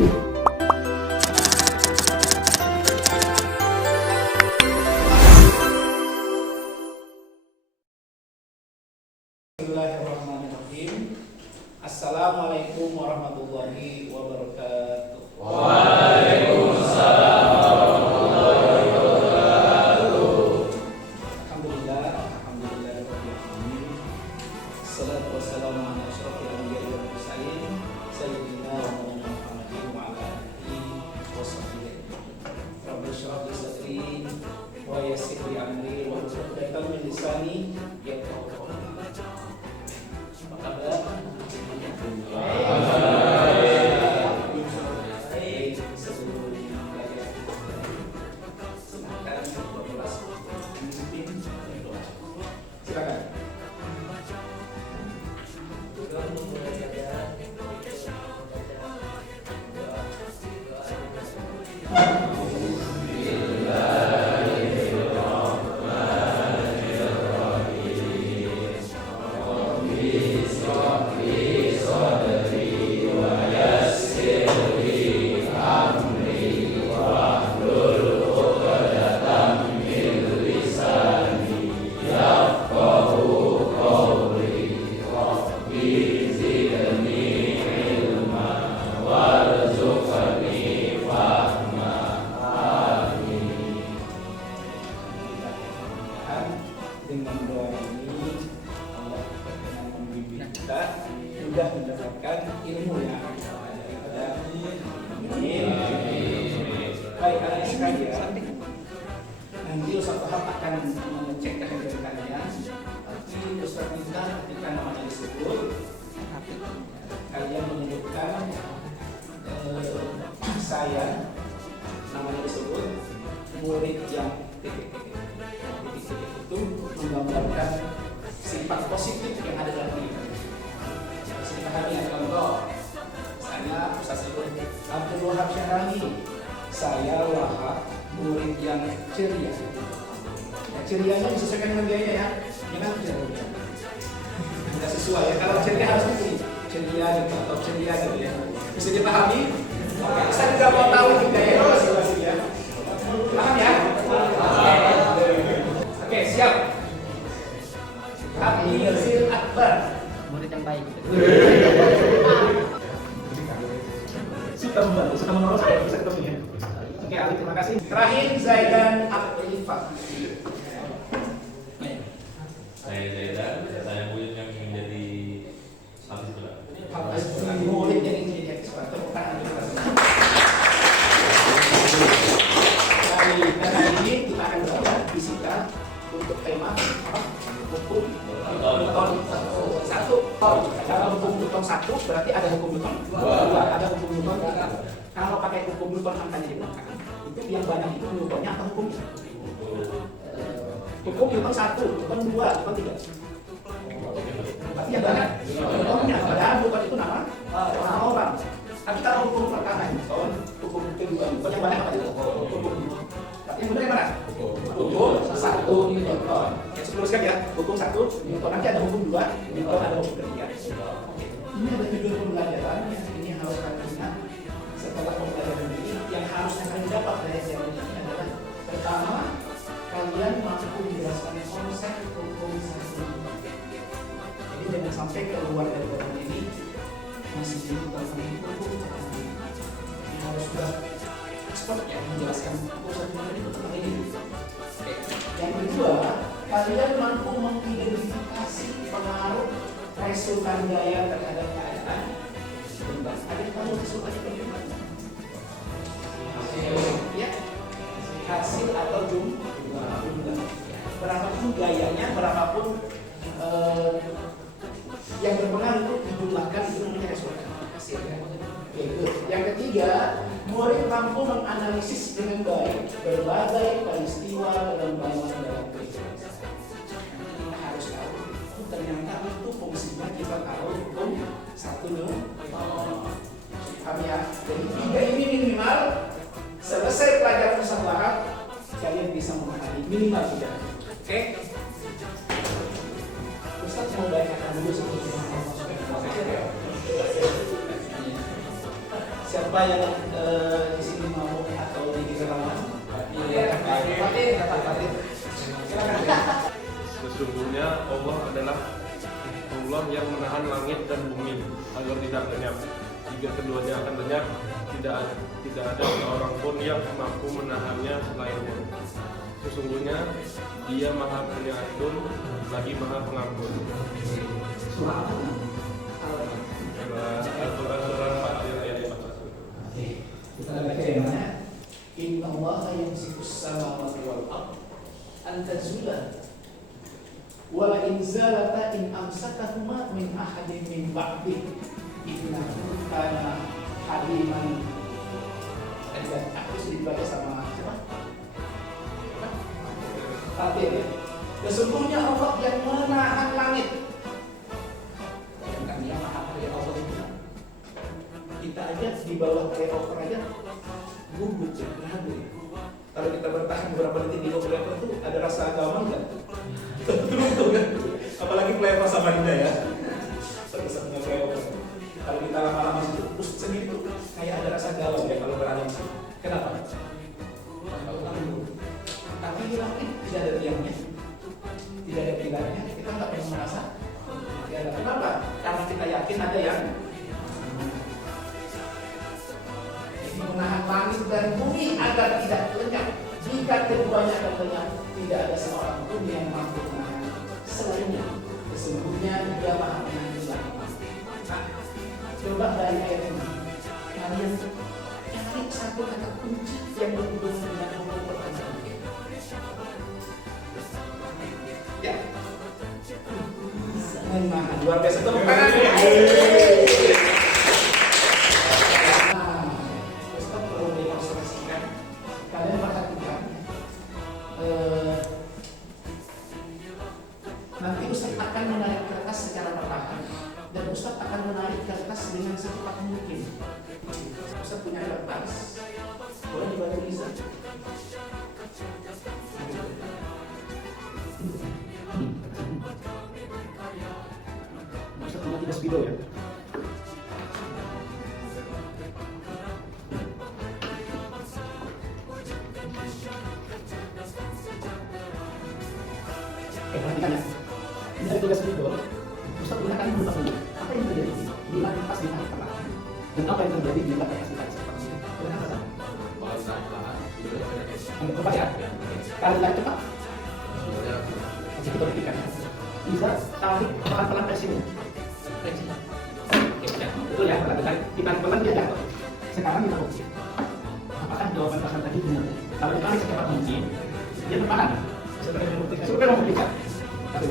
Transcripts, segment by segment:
Bismillahirrahmanirrahim. Assalamualaikum warahmatullahi wabarakatuh. Waalaikumsalam warahmatullahi wabarakatuh. Alhamdulillah rabbil alamin. Wassalatu wassalamu ala asyrofil anbiya'i wal mursalin sayyidina wa maulana Muhammadin wa ala alihi washabbihi. Rabbi shrah li sadri wa yassir li amri wa hlul 'uqdatam min lisani yafqahu qawli. Apa kabar? Baik, sebelum belajar silakan memimpin doa. Silakan. Dengan doa ini Allah akan membimbing kita mudah mendapatkan ilmu yang daripada amin. Baik, anak sekalian, nanti Ustaz Wahab akan mengecek kehadirannya. Tapi Ustaz minta ketika namanya disebut, kalian menyebutkan saya, namanya disebut, murid yang titik-titik itu menggambarkan sifat positif yang ada dalam diri. Bisa dipahami ya, contoh saya Ustaz sebut Abdul Wahab Syahrani, saya Wahab, murid yang ceria. Ya, cerianya disesuaikan dengan gayanya ya, jangan ceria tidak sesuai ya. Kalau ceria harus begini, ceria gitu atau ceria gitu ya. Bisa dipahami? Oke, saya juga mau tahu juga ya masing-masing ya. Paham ya? Oke, siap. Abi Zil Akbar, murid yang baik. suka membantu, suka menolong saya, bisa ketemu ya. Oke, Ali, terima kasih. Terakhir Zaidan Abdulifat. Saya Zaidan, saya murid yang menjadi habis berat. Murid yang ingin jadi expert, tepuk tangan dulu. Dan hari ini kita akan belajar fisika untuk tema apa? Hukum Newton satu. Kalau hukum Newton satu berarti ada hukum Newton dua, ada hukum Newton tiga. Kalau pakai hukum Newton angkanya di belakang, itu yang banyak itu Newtonnya atau hukumnya? Hukum Newton satu, Newton dua, Newton tiga. Berarti yang banyak Newtonnya. Padahal Newton itu nama orang. Tapi kalau hukum pertama Newton, hukum kedua Newton yang banyak apa itu? Hukum. Tapi yang benar yang mana? Hukum satu Newton. Teruskan ya, hukum satu Newton, nanti ada hukum dua Newton, ada hukum ketiga. Ini ada judul pembelajaran yang ini harus kalian ingat setelah pembelajaran ini. Yang harusnya kalian dapat dari sesi ini adalah pertama, kalian mampu menjelaskan konsep hukum satu. Jadi jangan sampai keluar dari orang ini masih bingung tentang hukum. Harus sudah expert ya menjelaskan hukum satu ini tentang ini. Yang kedua, kalian mampu mengidentifikasi pengaruh resultan gaya terhadap keadaan. Ada tahu resultannya bagaimana? Ya, hasil atau jumlah. Berapapun gayanya, berapapun yang berpengaruh itu dijumlahkan, itu namanya resultan hasil. Yang ketiga, murid mampu menganalisis dengan baik berbagai peristiwa pengembangan dalam kehidupan. Kita harus tahu ternyata itu fungsinya kita tahu hukum satu paham ya. Jadi tiga ini minimal selesai pelajaran Ustaz Wahab kalian bisa memahami minimal tiga. Oke? Ustaz mau bacakan dulu sebelum Siapa yang di sini mau atau di kenalan? Sesungguhnya Allah adalah Allah yang menahan langit dan bumi agar tidak lenyap. Jika keduanya akan lenyap, tidak ada seorang pun yang mampu menahannya selainnya. Sesungguhnya Dia Maha Pengatur lagi Maha Pengampun. Surah apa? Al-Quran surah Fatir ayat 4. Oke, kita baca yang mana? Inna Allah yamsikus samawati wal ardh an tazula wa la in zalata in amsakahuma min ahadin min ba'di innahu kana haliman. Aku sedikit baca sama siapa? Fatir ya. Sesungguhnya Allah yang menahan langit. Bayangkan dia maha kaya Allah itu. Kita aja di bawah flyover aja gugup ragu. Kalau kita bertahan beberapa detik di bawah flyover itu ada rasa agama nggak? Tentu kan. Apalagi flyover Samarinda ya. Satu-satunya flyover. Kalau kita lama-lama situ terus sendiri tuh kayak ada rasa galau ya kalau berada di situ. Kenapa? Tapi di langit tidak ada tiangnya, tidak ada pilarnya, kita nggak pernah merasa. Ya, kenapa? Karena kita yakin ada yang menahan langit dan bumi agar tidak lenyap. Jika keduanya akan lenyap, tidak ada seorang pun yang mampu menahan selainnya. Sesungguhnya Dia Maha Pengampun lagi Maha Pengampun. Nah, coba dari ayat ini, kalian cari satu kata kunci yang berhubungan dengan umur pertanyaan. Ya, Maha luar biasa tepuk tangan. Nanti Ustaz akan menarik kertas secara perlahan dan Ustaz akan menarik kertas dengan secepat mungkin. Ustaz punya kertas, boleh dibantu Lisa? Ustaz punya 3 spidol ya? Perhatikan ya. Ini ada tugas spidol. Ustaz gunakan berupa dulu. Apa yang terjadi bila kertas ditarik perlahan? Dan apa yang terjadi bila kertas ditarik seperti ini? Kenapa Ustaz? Ambil cepat ya. Kalau ditarik cepat, oke, kita buktikan. Bisa tarik pelan-pelan ke sini. Oke, ya, betul ya. Kalau ditarik pelan dia jatuh. Sekarang kita bukti. Apakah jawaban pasal tadi benar? Kalau ditarik secepat mungkin, dia tertahan. Survei membuktikan. Oke,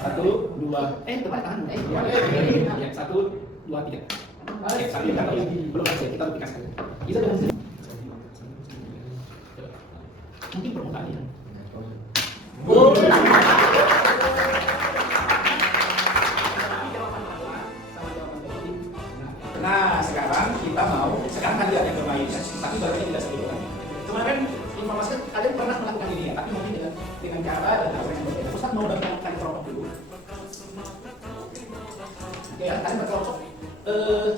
1, 2, tepat tahan. Ya, 1, 2, 3. Oke, sambil kita belum selesai, kita buktikan sekali. Bisa dengan sini. Mungkin permukaan ya. Nah, sekarang kita mau, sekarang kan lihat yang bermain, tapi barunya tidak sedikit lagi. Kemarin informasi kalian pernah melakukan ini ya, tapi mungkin dengan cara dan apa yang berbeda. Ustaz mau datangkan kelompok dulu. Oke ya, kalian berkelompok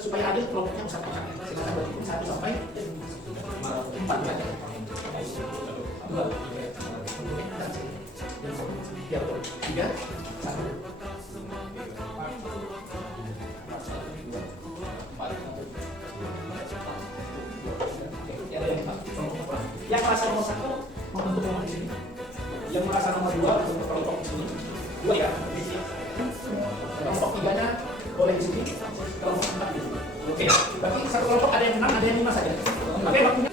supaya adil kelompoknya Ustaz pakai. Silakan berhitung 1 sampai 4 saja. 2, 3, 1. Yang merasa nomor 1 membentuk nomor di sini. Yang merasa nomor 2 membentuk kelompok di sini. 2 ya. Kelompok 3-nya boleh di sini. Kelompok 4 di sini. Oke. Berarti satu kelompok ada yang 6, ada yang 5 saja. Oke, waktunya.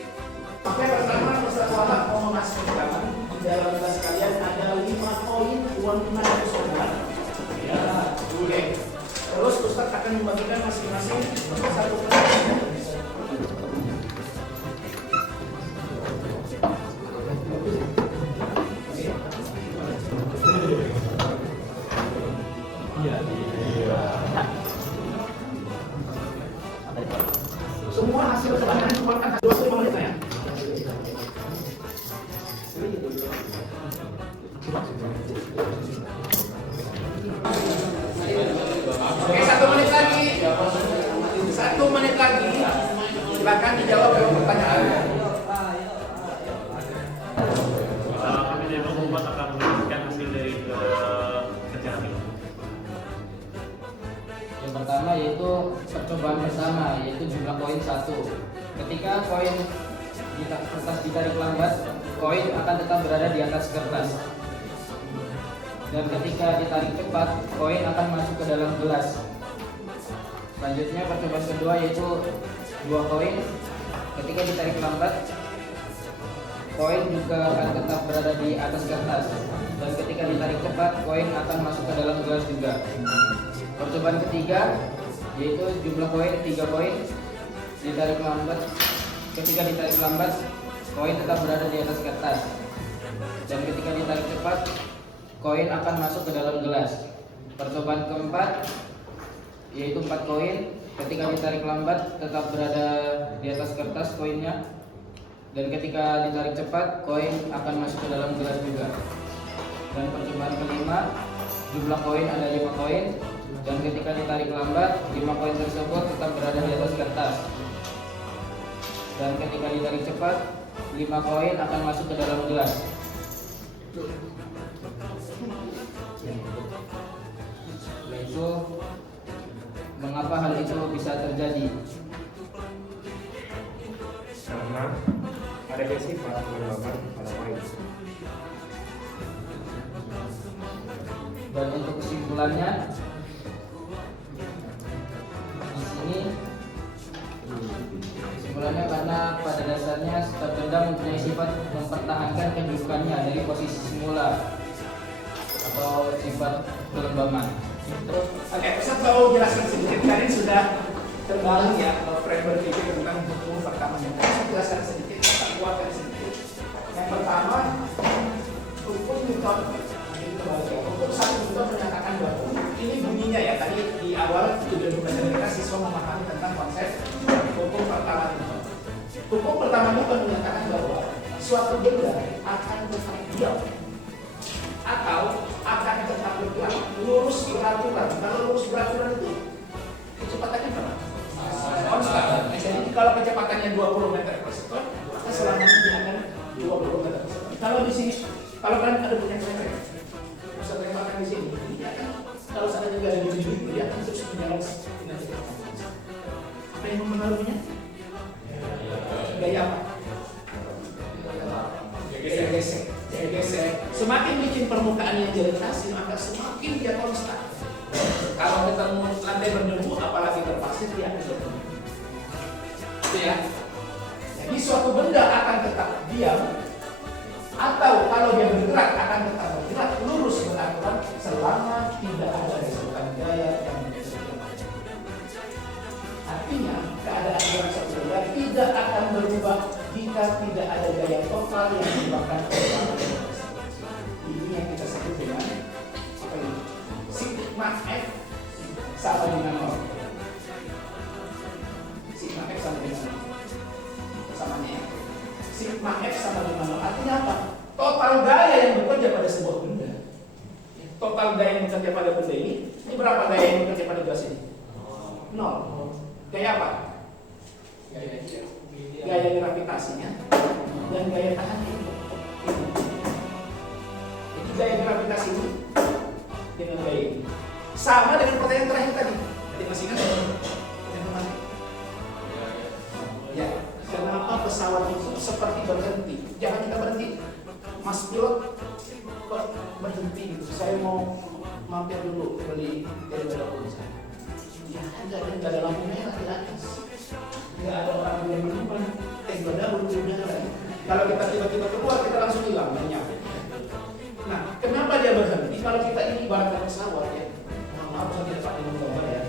Oke, pertama Ustaz Wahab mau memastikan di dalam kelas kalian ada 5 poin uang tunai nasional. Ya, boleh. Terus Ustaz akan membagikan masing-masing satu kertas. Semua hasil kebanyakan keluarkan 25 menit ya. Oke, 1 menit lagi. Silakan dijawab dengan pertanyaannya. Kami dari Bang akan menunjukkan hasil dari kerja kami. Yang pertama yaitu percobaan pertama, yaitu jumlah koin 1. Ketika koin di kertas ditarik lambat, koin akan tetap berada di atas kertas. Dan ketika ditarik cepat, koin akan masuk ke dalam gelas. Selanjutnya percobaan kedua yaitu 2 koin. Ketika ditarik lambat, koin juga akan tetap berada di atas kertas. Dan ketika ditarik cepat, koin akan masuk ke dalam gelas juga. Percobaan ketiga yaitu jumlah koin 3 koin. Ditarik lambat. Ketika ditarik lambat, koin tetap berada di atas kertas. Dan ketika ditarik cepat, koin akan masuk ke dalam gelas. Percobaan keempat yaitu 4 koin. Ketika ditarik lambat tetap berada di atas kertas koinnya. Dan ketika ditarik cepat, koin akan masuk ke dalam gelas juga. Dan percobaan kelima, jumlah koin ada 5 koin. Dan ketika ditarik lambat, 5 koin tersebut tetap berada di atas kertas. Dan ketika ditarik cepat, 5 koin akan masuk ke dalam gelas. Setelah itu, mengapa hal itu bisa terjadi? Karena ada sifat pengembangan pada koin. Dan untuk kesimpulannya, di sini kesimpulannya karena pada dasarnya setiap benda mempunyai sifat mempertahankan kedudukannya dari posisi semula atau sifat kelembaman. Terus, oke, saya mau jelaskan sedikit. Kalian sudah terbalik ya frame berpikir tentang hukum pertamanya. Saya jelaskan sedikit, saya kuatkan sedikit. Yang pertama, hukum Newton. Hukum 1 Newton menyatakan bahwa ini bunyinya ya. Tadi di awal tujuan kita siswa memahami tentang konsep hukum pertama Newton. Hukum pertama Newton menyatakan bahwa suatu benda akan tetap diam atau akan tetap bergerak lurus beraturan. Kalau lurus beraturan itu kecepatannya berapa? Konstan. Jadi kalau kecepatannya 20 meter per sekon, maka selamanya dia akan 20 meter per sekon. Kalau di sini, kalau kalian ada punya kereta, pusat kecepatan di sini, dia akan kalau seandainya nggak ada di sini, dia akan terus berjalan dengan kecepatan. Apa yang mempengaruhinya? Gaya apa? Gaya gesek. Semakin bikin permukaannya gravitasi, maka semakin dia konstan. Kalau ketemu lantai berdebu, apalagi berpasir, dia akan berdebu. Itu ya. Jadi suatu benda akan tetap diam, atau kalau dia bergerak akan tetap bergerak lurus beraturan selama tidak ada resultan gaya yang menentukan. Artinya keadaan dalam suatu benda tidak akan berubah jika tidak ada gaya total yang menyebabkan perubahan. Ini yang kita sebut dengan apa ini? Sigma F sama dengan 0. Sigma F sama dengan 0. Samanya ya. Sigma F sama dengan 0. Artinya apa? Total gaya yang bekerja pada sebuah benda. Total gaya yang bekerja pada benda ini berapa gaya yang bekerja pada gelas ini? 0. Gaya apa? Gaya gravitasinya dan gaya tahannya. Jadi gaya gravitasi ini dengan gaya ini sama dengan pertanyaan terakhir tadi. Tadi masih ingat? Ya, kenapa pesawat itu seperti berhenti? Jangan kita berhenti. Mas pilot kok berhenti gitu? Saya mau mampir dulu beli daripada pulsa. Ya, nggak ada lampu merah di atas. Nggak ada orang yang berubah, nggak ada udara. Kalau kita tiba-tiba keluar, kita langsung hilang, nggak nyampe. Nah, kenapa dia berhenti? Kalau kita ini ibaratkan pesawat ya, maaf saya tidak pakai gambar ya.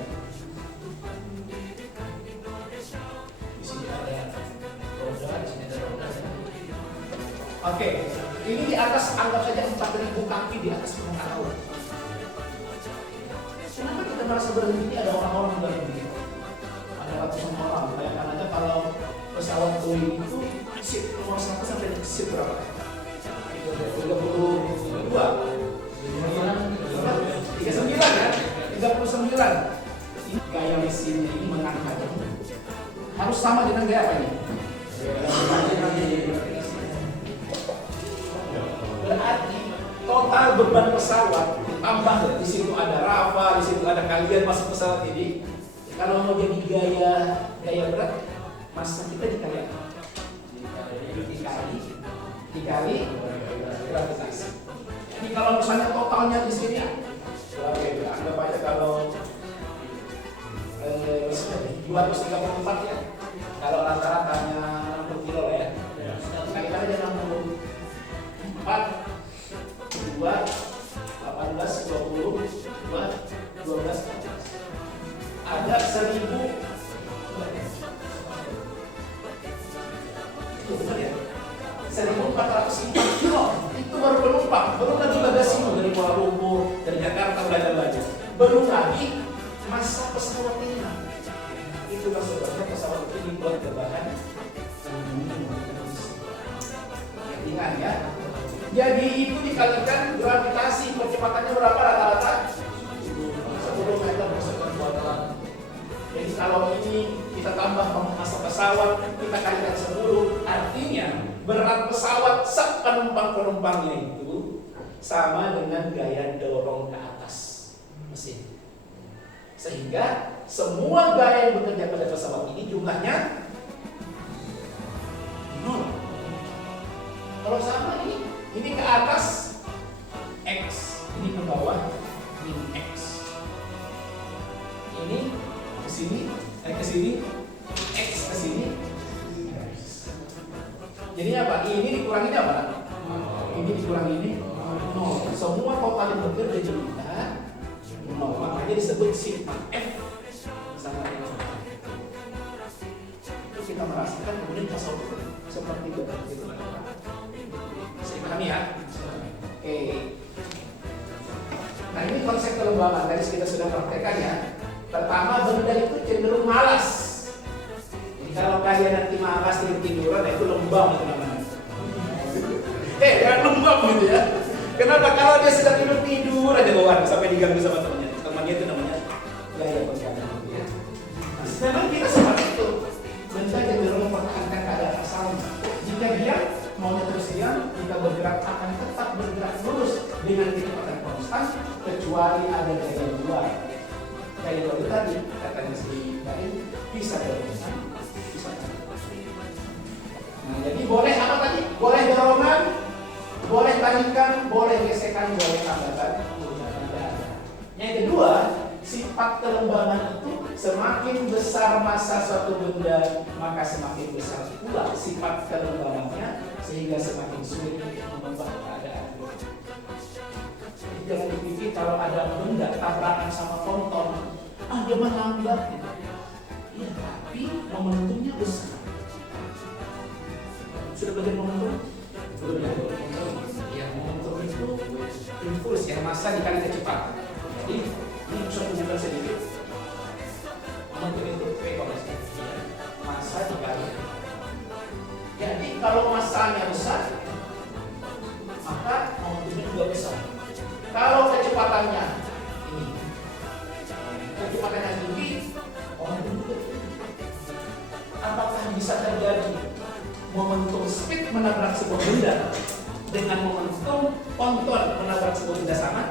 Di sini ada roda, di sini ada roda. Oke, ini di atas anggap saja 4.000 kaki di atas permukaan laut. Kenapa kita merasa berhenti? Ada orang-orang yang berhenti. Ada ratusan orang. Bayangkan aja kalau pesawat Boeing itu seat nomor 1 sampai seat berapa? 32 39 kan? 39. Ini gaya mesinnya ini mengangkat harus sama dengan gaya apa ini? Berarti total beban pesawat tambah di situ ada Rafa, di situ ada kalian masuk pesawat ini. Kalau mau jadi gaya berat, masa kita dikali apa? Dikali gravitasi. Jadi kalau misalnya totalnya di sini, anggap aja kalau 234 ya. Kalau rata-ratanya 60 kilo lah ya. Kali aja 64, 2, 18, 20, 12, ada 1000. Itu benar ya? 1404 kilo. Itu baru penumpang, belum lagi bagasimu dari Kuala Lumpur, dari Jakarta, belajar. Belum lagi masa pesawat ini. Itulah sebabnya pesawat ini buat berbahan ringan ya. Jadi itu dikalikan gravitasi, percepatannya berapa rata-rata? 10 meter per sekon kuadrat. Jadi kalau ini kita tambah masa pesawat, kita kalikan 10, artinya berat pesawat penumpang-penumpangnya itu sama dengan gaya dorong ke atas mesin. Sehingga semua gaya yang bekerja pada pesawat ini jumlahnya 0. Kalau sama ini ke atas X, ini ke bawah min X. Ini ke sini, X ke sini. Jadi apa? Ini dikurangi apa? Ini dikurangi ini 0. Semua total yang bekerja jumlah 0. Makanya disebut sigma F sama dengan itu kita merasakan kemudian pesawat seperti itu. Saya pahami ya? Oke. Nah ini konsep kelembaban tadi kita sudah praktekkan ya. Pertama, benda itu cenderung malas. Jadi kalau kalian nanti malas tiduran, itu lembab itu namanya. Jangan lembab gitu ya. Kenapa? Kalau dia sedang tidur aja bawaan sampai diganggu sama temannya. Temannya itu namanya gaya berjalan. Memang kita seperti itu. Benda cenderung mempertahankan keadaan asalnya. Jika dia maunya terus diam, jika bergerak akan tetap bergerak lurus dengan kecepatan konstan, kecuali ada gaya luar. Gaya luar tadi katanya si Baim bisa dorongan, bisa tarik. Nah, jadi boleh apa tadi? Boleh dorongan, boleh tarikan, boleh gesekan, boleh tambatan, yang kedua, sifat kelembaban itu semakin besar massa suatu benda, maka semakin besar pula sifat kelembabannya, sehingga semakin sulit untuk mengubah keadaan. Jadi jangan dipikir kalau ada benda tabrakan sama ponton, dia melambat. Iya, tapi momentumnya besar. Sudah belajar momentum? Belum ya? Ya, momentum itu impuls yang massa dikali kecepatan. Jadi ini bisa tunjukkan sedikit. Momentum itu V, massa dikali. Jadi kalau massanya besar, maka momentumnya juga besar. Kalau kecepatannya ini, kecepatannya tinggi, momentum juga tinggi. Apakah bisa terjadi momentum speed menabrak sebuah benda dengan momentum ponton menabrak sebuah benda sama?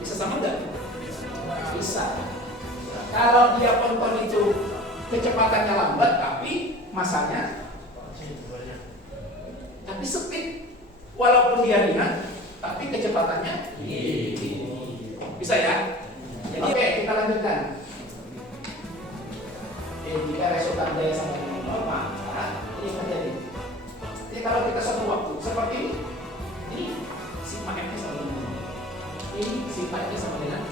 Bisa sama enggak? Bisa. Kalau dia ponton itu kecepatannya lambat tapi masanya, tapi speed, walaupun dia ringan tapi kecepatannya tinggi. Bisa ya? Jadi oke, kita lanjutkan. Jika resultan daya sama dengan nol, maka ini terjadi. Jadi kalau kita satu waktu seperti ini sigma F sama dengan nol. Ini sigma F sama dengan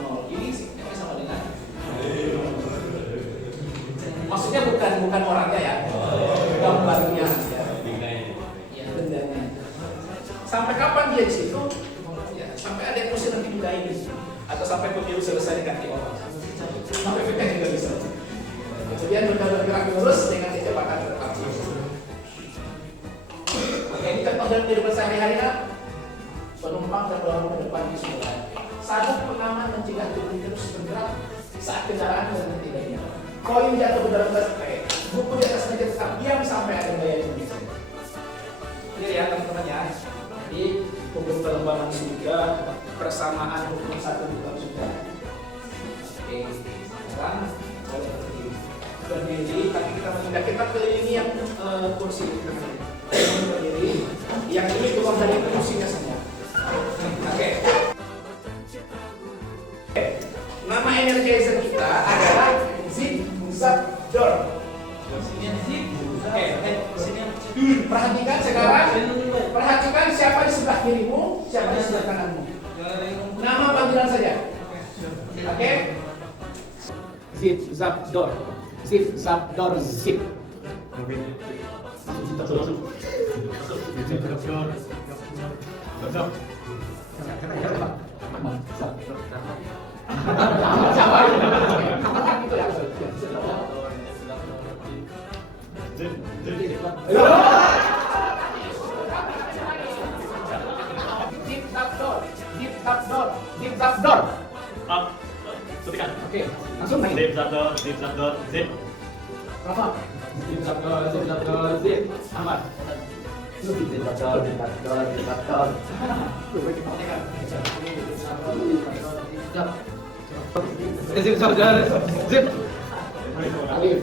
nol. Ini sigma F sama dengan maksudnya bukan orangnya ya, gambarnya ya, bendanya. Sampai kapan dia di situ? Ya, sampai ada yang mesti nanti juga ini, atau sampai pemilu selesai ganti orang. Sampai PK juga bisa. Kemudian bergerak lurus dengan kecepatan tetap. Oke, ini contoh dalam kehidupan sehari-hari. Penumpang terdorong ke depan di sebelah. Sabuk pengaman mencegah tubuh terus bergerak saat kendaraan berhenti tidak diam. koin jatuh ke dalam tas buku di atas meja tetap diam sampai ada gaya Indonesia. Jadi ya teman-teman ya. Jadi hukum kelembaban sudah, persamaan hukum satu bukan sudah. Oke, sekarang boleh berdiri. Tapi kita menunda, kita kelilingi yang kursi berdiri. Yang ini keluar dari kursinya semua. Oke. Nama energizer kita adalah Zip Zap Door. Oke, perhatikan sekarang. Perhatikan siapa di sebelah kirimu, siapa di sebelah kananmu. Nama panggilan saja. Oke. Zip Zap Door. Zip Zap Door Zip. Zip Zap Door. Sutikan. Oke, langsung main. Zip zap door, zip. Berapa? Zip Zap Door, Zip. Aman. Zip Zap Door, Zip Zap Door, Zip Zap Door. Zip Zap Door, Zip. Alif.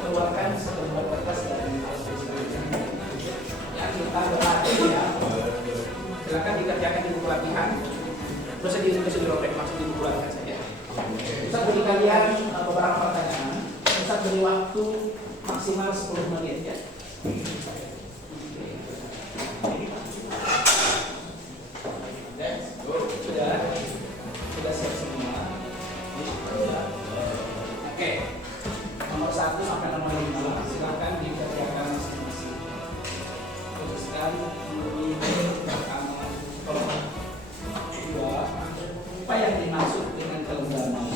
Keluarkan sebuah kertas dari yang kita berlatih ya. Silakan dikerjakan di buku latihan. Terus bisa dirobek, maksud di buku latihan saja. Ustaz beri kalian beberapa pertanyaan. Ustaz beri waktu maksimal 10 menit ya. Sudah siap semua. Oke. Nomor 1 sampai nomor 5 silakan dikerjakan masing-masing. Teruskan pertama. Kedua, apa yang dimaksud dengan kelembaban?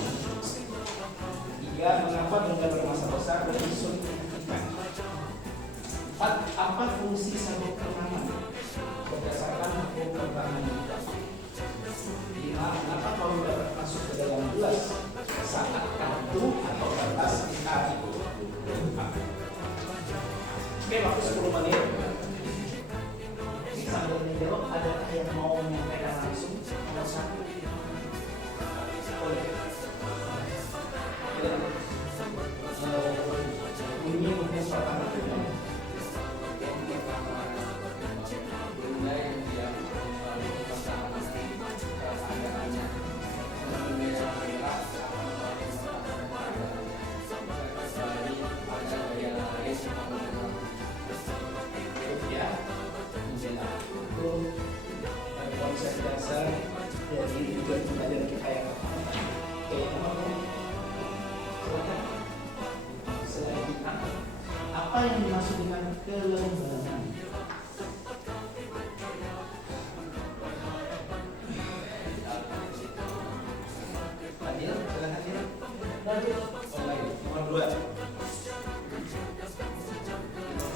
3, mengapa benda bermassa besar lebih sulit dihentikan? 4, apa fungsi sabuk pengaman berdasarkan hukum pertahanan? 5, mengapa kalau dapat masuk ke dalam gelas saat kartu atau kertas ditarik? Oke, waktu 10 menit. Ini sambil menjawab, adakah yang mau menyampaikan langsung? Nomor 1. Boleh. Ini hukum pertama. Konsep dasar dari tujuan pembelajaran kita yang pertama. Oke, selanjutnya, apa yang dimaksud dengan kelembaban? Adil, silakan Adil. Nomor 2.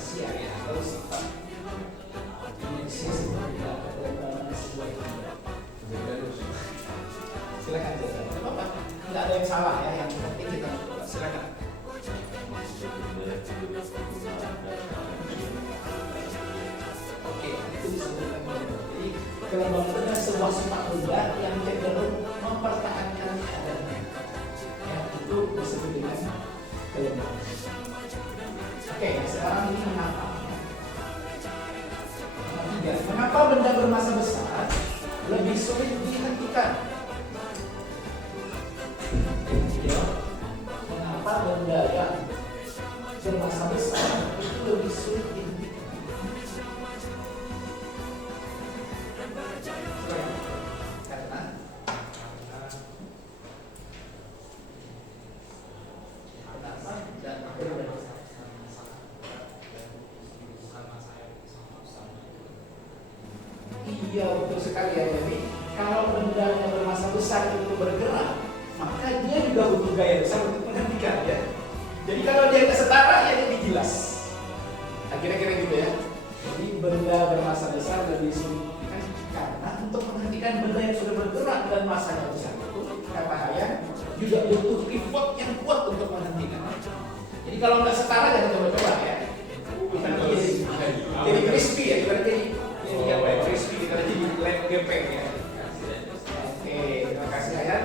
Siap ya, atau sifat. Silakan saja. Tidak apa-apa. Tidak ada yang salah ya. Yang penting kita coba. Silakan. Oke, itu disebutkan. Jadi kelembaban itu adalah sebuah sifat benda yang cenderung mempertahankan keadaannya. Ya, itu disebut dengan kelembaban. Oke, sekarang ini mengapa? Mengapa benda bermassa besar lebih sulit dihentikan? Mengapa benda yang bermassa besar itu lebih sulit dihentikan? Karena iya, betul sekali ya. Jadi kalau benda yang bermassa besar itu bergerak, maka dia juga butuh gaya besar untuk menghentikan ya. Jadi kalau dia setara ya dia digilas. Nah, kira-kira gitu ya. Jadi benda bermassa besar lebih sulit dihentikan karena untuk menghentikan benda yang sudah bergerak dan massanya besar itu kata Hayan juga butuh pivot yang kuat untuk menghentikan. Jadi kalau nggak setara jangan coba-coba ya. Jadi crispy ya, berarti jadi apa ya, crispy kita jadi lem gepeng ya. Oke, terima kasih Ayan.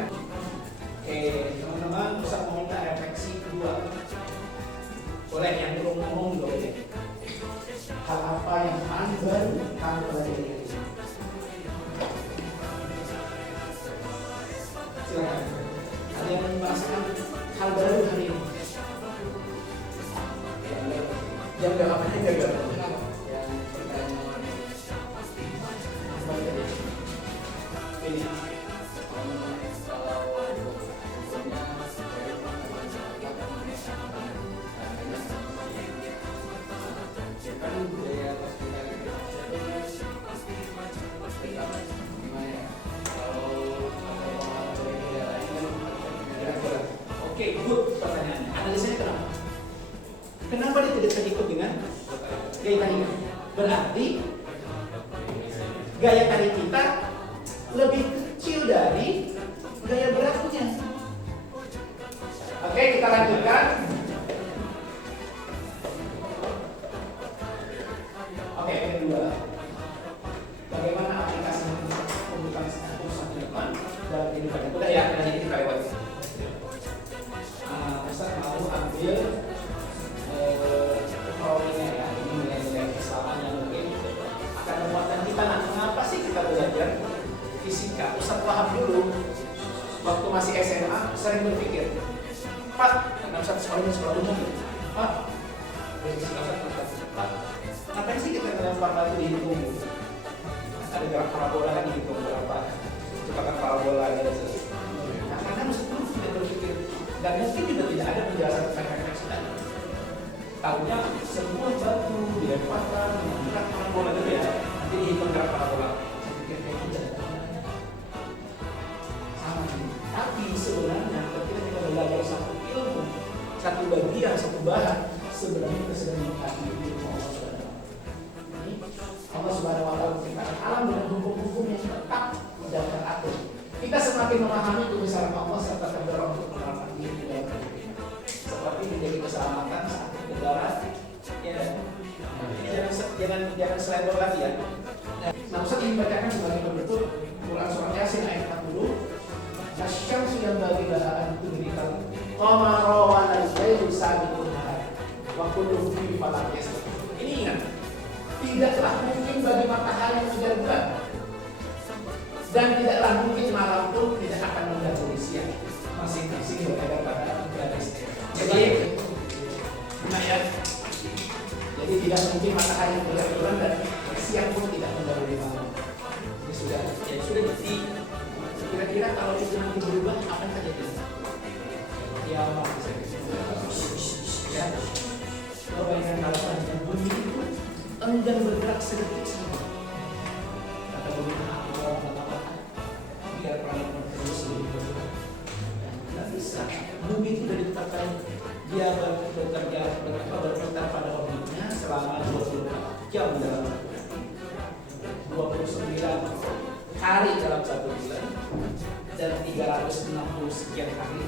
Oke, teman-teman bisa meminta refleksi kedua. Boleh yang belum ngomong juga boleh. Hal apa yang Anda kamu pelajari? Silakan. Ada yang merasakan hal baru hari ini? Yang gak apa-apa gagal. Ini. Oke, good pertanyaannya. Analisanya kenapa? Kenapa dia tidak terikut dengan gaya tarik? Berarti gaya tarik kita lebih kecil dari gaya beratnya. Oke, kita lanjutkan. Oke, yang kedua. Bagaimana aplikasi pembukaan urusan depan dalam kehidupan? Udah ya, jadi kita lewati. Ustaz mau ambil drawingnya ya, ini nilai-nilai kesalahan yang mungkin akan menguatkan kita. Nah, mengapa sih kita belajar fisika? Ustaz paham dulu waktu masih SMA sering berpikir, Pak, karena Ustaz sekolah umum gitu, Pak, ngapain sih kita melempar batu di hitung? Ada gerak parabola kan dihitung berapa kecepatan parabola dan sebagainya. Nah, karena Ustaz dulu sudah berpikir, dan mungkin juga tidak ada penjelasan tentang refleksi tadi. Tahunya semua batu dilemparkan dengan gerak parabola gitu ya, nanti dihitung gerak parabola. Saya pikir kayak tidak sama sih. Tapi sebenarnya ketika kita belajar satu ilmu, satu bagian, satu bahan, sebenarnya kita sedang mengkaji ilmu Allah Subhanahu wa Ta'ala. Allah Subhanahu wa Ta'ala menciptakan alam dengan hukum-hukum yang tetap dan teratur. Kita semakin memahami kebesaran Allah serta terdorong untuk menerapkan diri di dalam hidup ini. Seperti menjadi keselamatan saat berkendara, ya. Jangan selebar lagi ya. Nah, Ustaz ingin bacakan sebagai penutup Quran surah Yasin ayat 40. Nasyamsu yang bagi bahaan itu dirikan qamara wa al-lailu sabiqun nahar wa kulluhum fi falakin yasbahun. Ini ingat, tidaklah mungkin bagi matahari mengejar bulan, dan tidaklah mungkin malam pun tidak akan mendahului siang. Masing-masing berada pada garis. Jadi, ya. Jadi tidak mungkin matahari mengejar bulan dan siang pun tidak mendahului malam. Ini sudah jadi. Kira-kira kalau itu nanti berubah, apa yang terjadi? Ya, ya. Kalau bayangkan kalau seandainya bumi itu enggan bergerak sedetik saja. Kata bumi biar planet terus lebih bergerak. Tidak bisa. Bumi itu sudah ditetapkan dia berputar pada orbitnya selama 24 jam dalam 29 hari dalam satu bulan dan 360 sekian hari.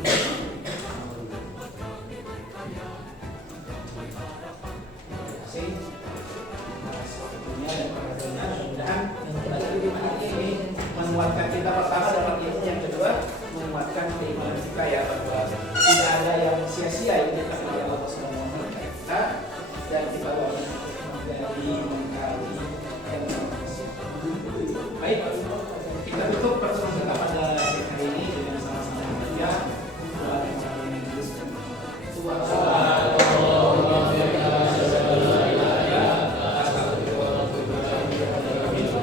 Ini menguatkan kita pertama dalam ilmu, yang kedua menguatkan keimanan kita ya, bahwa tidak ada yang sia-sia ini tapi yang Allah Subhanahu wa Ta'ala kita, dan kita wajib menjadi mengkali yang baik. Kita tutup pertemuan kita pada siang hari ini dengan sama-sama ya.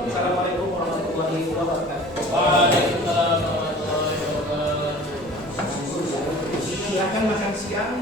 Assalamualaikum warahmatullahi wabarakatuh. Silakan makan siang.